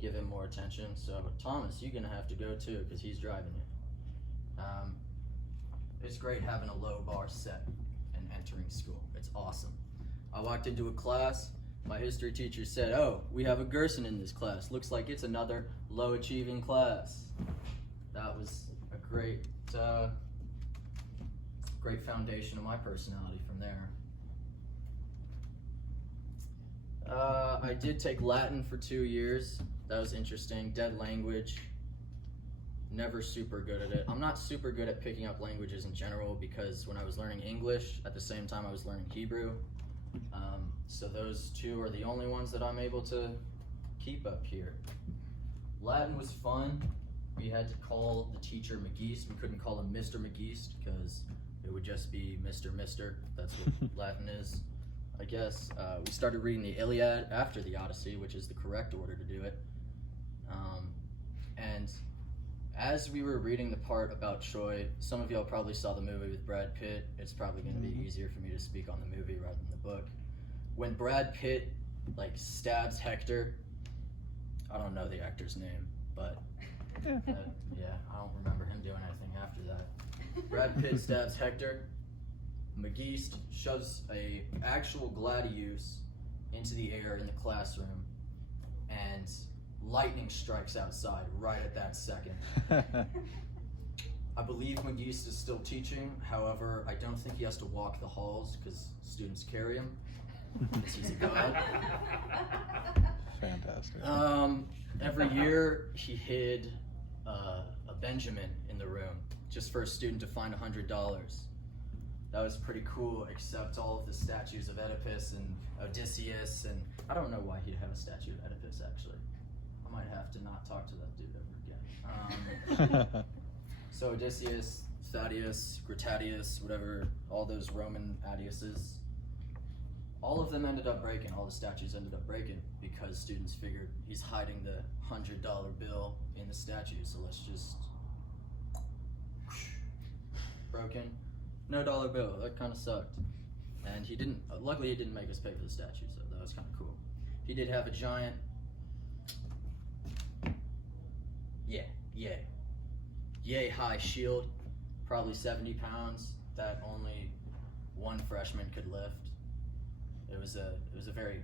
give him more attention. So Thomas, you're gonna have to go too because he's driving you. It's great having a low bar set and entering school. It's awesome. I walked into a class. My history teacher said, "Oh, we have a Gerson in this class. Looks like it's another low achieving class." That was a great foundation of my personality from there. I did take Latin for 2 years. That was interesting. Dead language. Never super good at it. I'm not super good at picking up languages in general because when I was learning English, at the same time I was learning Hebrew. So those two are the only ones that I'm able to keep up here. Latin was fun. We had to call the teacher McGeast. We couldn't call him Mr. McGeast because it would just be Mr. That's what Latin is, I guess. We started reading the Iliad after the Odyssey, which is the correct order to do it. And as we were reading the part about Troy, some of y'all probably saw the movie with Brad Pitt. It's probably going to be easier for me to speak on the movie rather than the book. When Brad Pitt stabs Hector, I don't know the actor's name, but yeah, I don't remember him doing anything after that. Brad Pitt stabs Hector. McGeast shoves a actual gladius into the air in the classroom, and lightning strikes outside right at that second. I believe McGeast is still teaching. However, I don't think he has to walk the halls because students carry him. Because he's a god. Fantastic. Every year he hid a Benjamin in the room just for a student to find $100. That was pretty cool, except all of the statues of Oedipus and Odysseus, and I don't know why he'd have a statue of Oedipus actually. I might have to not talk to that dude ever again. So Odysseus, Thaddeus, Gratadius, whatever, all those Roman Addiuses, all of them ended up breaking. All the statues ended up breaking because students figured he's hiding the $100 bill in the statue, so let's just broken. No dollar bill. That kind of sucked. And he didn't. Luckily, he didn't make us pay for the statue, so that was kind of cool. He did have a giant. Yay high shield, probably 70 pounds, that only one freshman could lift. It was a very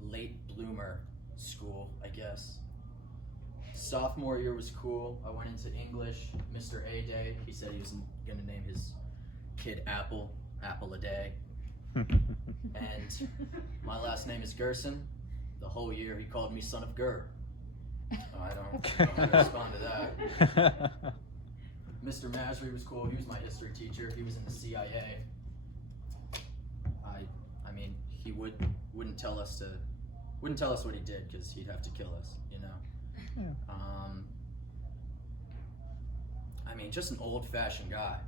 late bloomer school, I guess. Sophomore year was cool. I went into English. Mr. A Day, he said he was going to name his kid Apple a day. And my last name is Gerson. The whole year he called me son of Gur. I don't respond to that. Mr. Masri was cool. He was my history teacher. He was in the CIA. I mean, he wouldn't tell us what he did because he'd have to kill us, you know. Yeah. I mean, just an old-fashioned guy,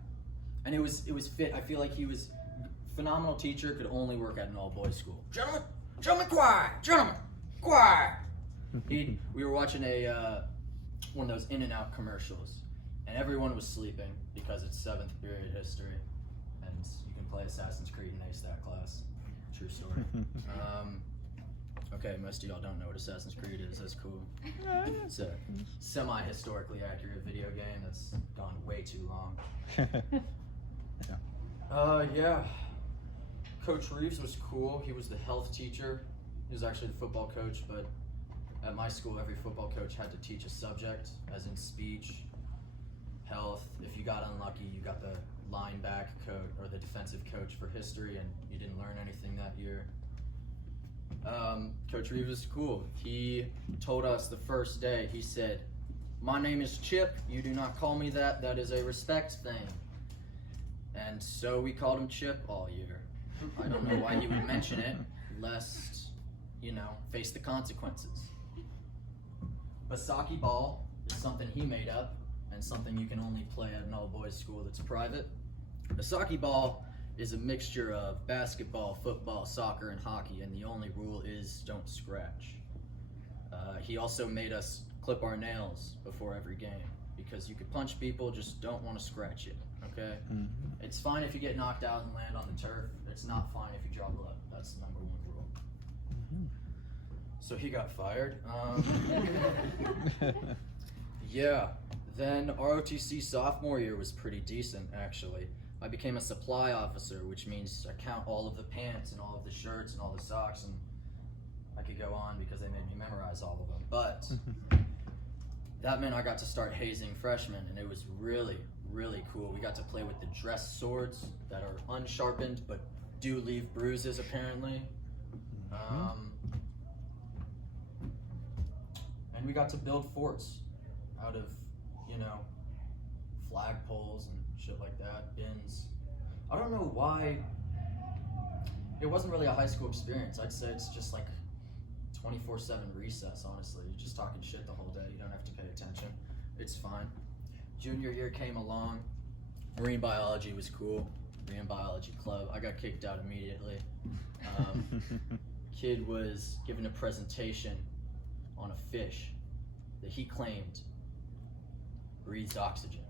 and it was fit. I feel like he was a phenomenal teacher. Could only work at an all-boys school. Gentlemen, quiet. We were watching one of those In-N-Out commercials, and everyone was sleeping because it's 7th period history, and you can play Assassin's Creed and ace that class. True story. Okay, most of y'all don't know what Assassin's Creed is. That's cool. It's a semi-historically accurate video game that's gone way too long. Yeah. Coach Reeves was cool. He was the health teacher. He was actually the football coach, but at my school, every football coach had to teach a subject, as in speech, health. If you got unlucky, you got the linebacker coach or the defensive coach for history, and you didn't learn anything that year. Coach Reeves was cool. He told us the first day, he said, "My name is Chip. You do not call me that. That is a respect thing." And so we called him Chip all year. I don't know why he would mention it, lest, face the consequences. Basaki ball is something he made up, and something you can only play at an all-boys school that's private. Basaki ball is a mixture of basketball, football, soccer, and hockey, and the only rule is don't scratch. He also made us clip our nails before every game, because you could punch people, just don't want to scratch it, okay? Mm-hmm. It's fine if you get knocked out and land on the turf. It's not fine if you draw blood. That's the number one rule. Mm-hmm. So he got fired. Yeah, then ROTC sophomore year was pretty decent, actually. I became a supply officer, which means I count all of the pants and all of the shirts and all the socks, and I could go on because they made me memorize all of them. But that meant I got to start hazing freshmen, and it was really, really cool. We got to play with the dress swords that are unsharpened but do leave bruises, apparently. And we got to build forts out of, flagpoles and shit like that, bins. I don't know why. It wasn't really a high school experience. I'd say it's just like 24/7 recess, honestly. You're just talking shit the whole day. You don't have to pay attention. It's fine. Junior year came along. Marine biology was cool. Marine biology club. I got kicked out immediately. Kid was given a presentation on a fish that he claimed breathes oxygen.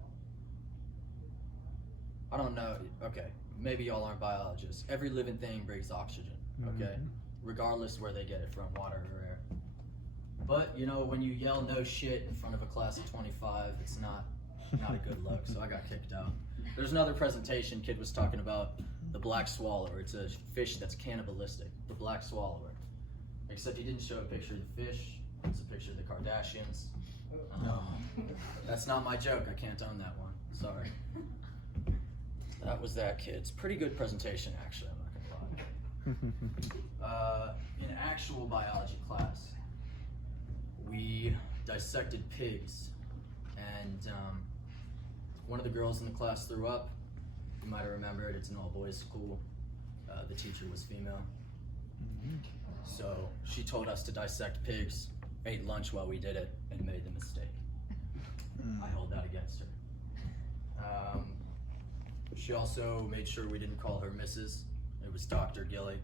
I don't know. Okay, maybe y'all aren't biologists. Every living thing breathes oxygen, okay? Regardless where they get it from, water or air. But, when you yell no shit in front of a class of 25, it's not a good look, so I got kicked out. There's another presentation, kid was talking about the black swallower. It's a fish that's cannibalistic, the black swallower. Except he didn't show a picture of the fish, it's a picture of the Kardashians. That's not my joke, I can't own that one, sorry. That was that, kids. Pretty good presentation, actually, I'm not gonna lie. In actual biology class, we dissected pigs, and one of the girls in the class threw up. You might have remembered, it's an all-boys school. The teacher was female. So she told us to dissect pigs, ate lunch while we did it, and made the mistake. I hold that against her. She also made sure we didn't call her Mrs. It was Dr. Gilly,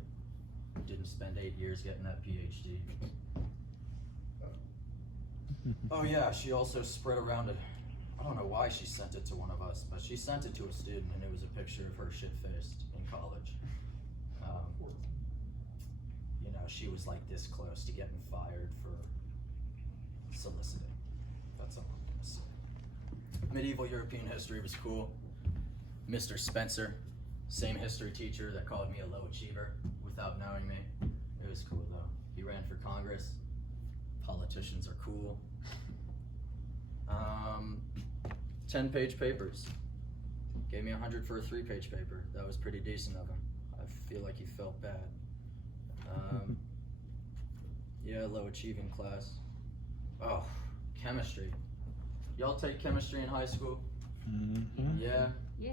who didn't spend 8 years getting that PhD. Oh yeah, she also spread around it. I don't know why she sent it to one of us, but she sent it to a student, and it was a picture of her shit-faced in college. She was like this close to getting fired for soliciting. That's all I'm gonna say. Medieval European history was cool. Mr. Spencer, same history teacher that called me a low achiever without knowing me. It was cool though. He ran for Congress. Politicians are cool. 10-page papers. Gave me 100 for a 3-page paper. That was pretty decent of him. I feel like he felt bad. Yeah, low achieving class. Oh, chemistry. Y'all take chemistry in high school? Yeah? Yeah.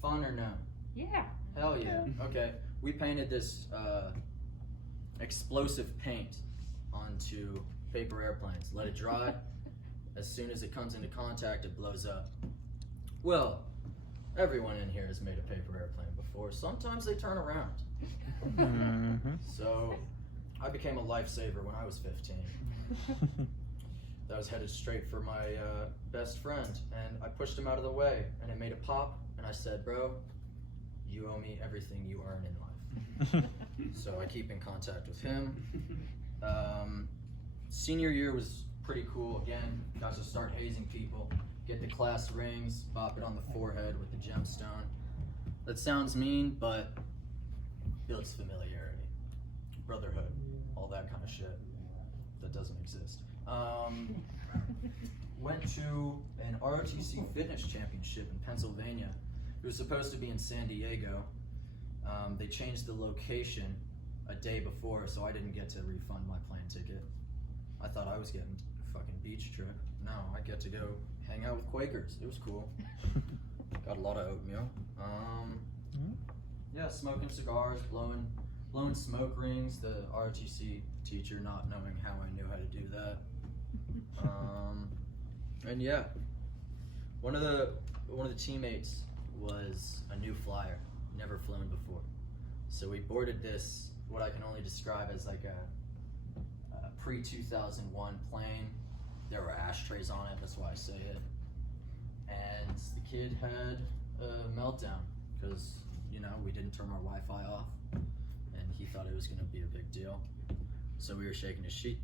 Fun or no? Yeah. Hell yeah. Okay. We painted this explosive paint onto paper airplanes. Let it dry. As soon as it comes into contact, it blows up. Well, everyone in here has made a paper airplane before. Sometimes they turn around. So I became a lifesaver when I was 15. I was headed straight for my best friend, and I pushed him out of the way, and it made a pop, and I said, bro, you owe me everything you earn in life. So I keep in contact with him. Senior year was pretty cool. Again, got to start hazing people, get the class rings, bop it on the forehead with the gemstone. That sounds mean, but builds familiarity, brotherhood, all that kind of shit that doesn't exist. Went to an ROTC fitness championship in Pennsylvania. It was supposed to be in San Diego. They changed the location a day before, so I didn't get to refund my plane ticket. I thought I was getting a fucking beach trip. No, I get to go hang out with Quakers. It was cool. Got a lot of oatmeal. Yeah, smoking cigars, blowing smoke rings. The ROTC teacher not knowing how I knew how to do that. And yeah, one of the teammates was a new flyer, never flown before. So we boarded this, what I can only describe as like a pre-2001 plane. There were ashtrays on it, that's why I say it. And the kid had a meltdown because, we didn't turn our Wi-Fi off, and he thought it was gonna be a big deal. So we were shaking his seat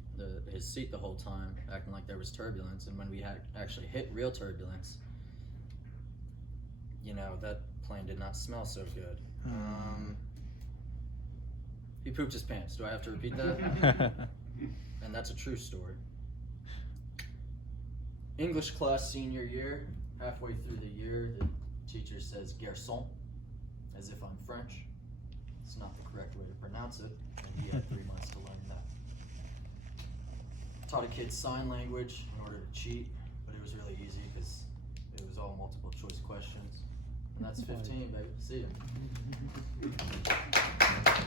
the whole time, acting like there was turbulence. And when we had actually hit real turbulence, you know, that plane did not smell so good. He pooped his pants. Do I have to repeat that? And that's a true story. English class senior year, halfway through the year, the teacher says garçon, as if I'm French. It's not the correct way to pronounce it, and he had 3 months to learn that. Taught a kid sign language in order to cheat, but it was really easy because it was all multiple choice questions. And that's 15, baby. See ya.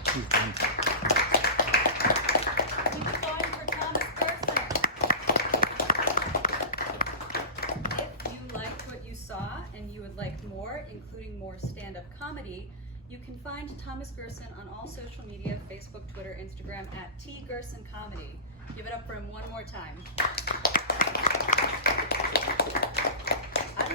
Keep going for Thomas Gerson. If you liked what you saw and you would like more, including more stand-up comedy, you can find Thomas Gerson on all social media, Facebook, Twitter, Instagram at @TGersonComedy. Give it up for him one more time.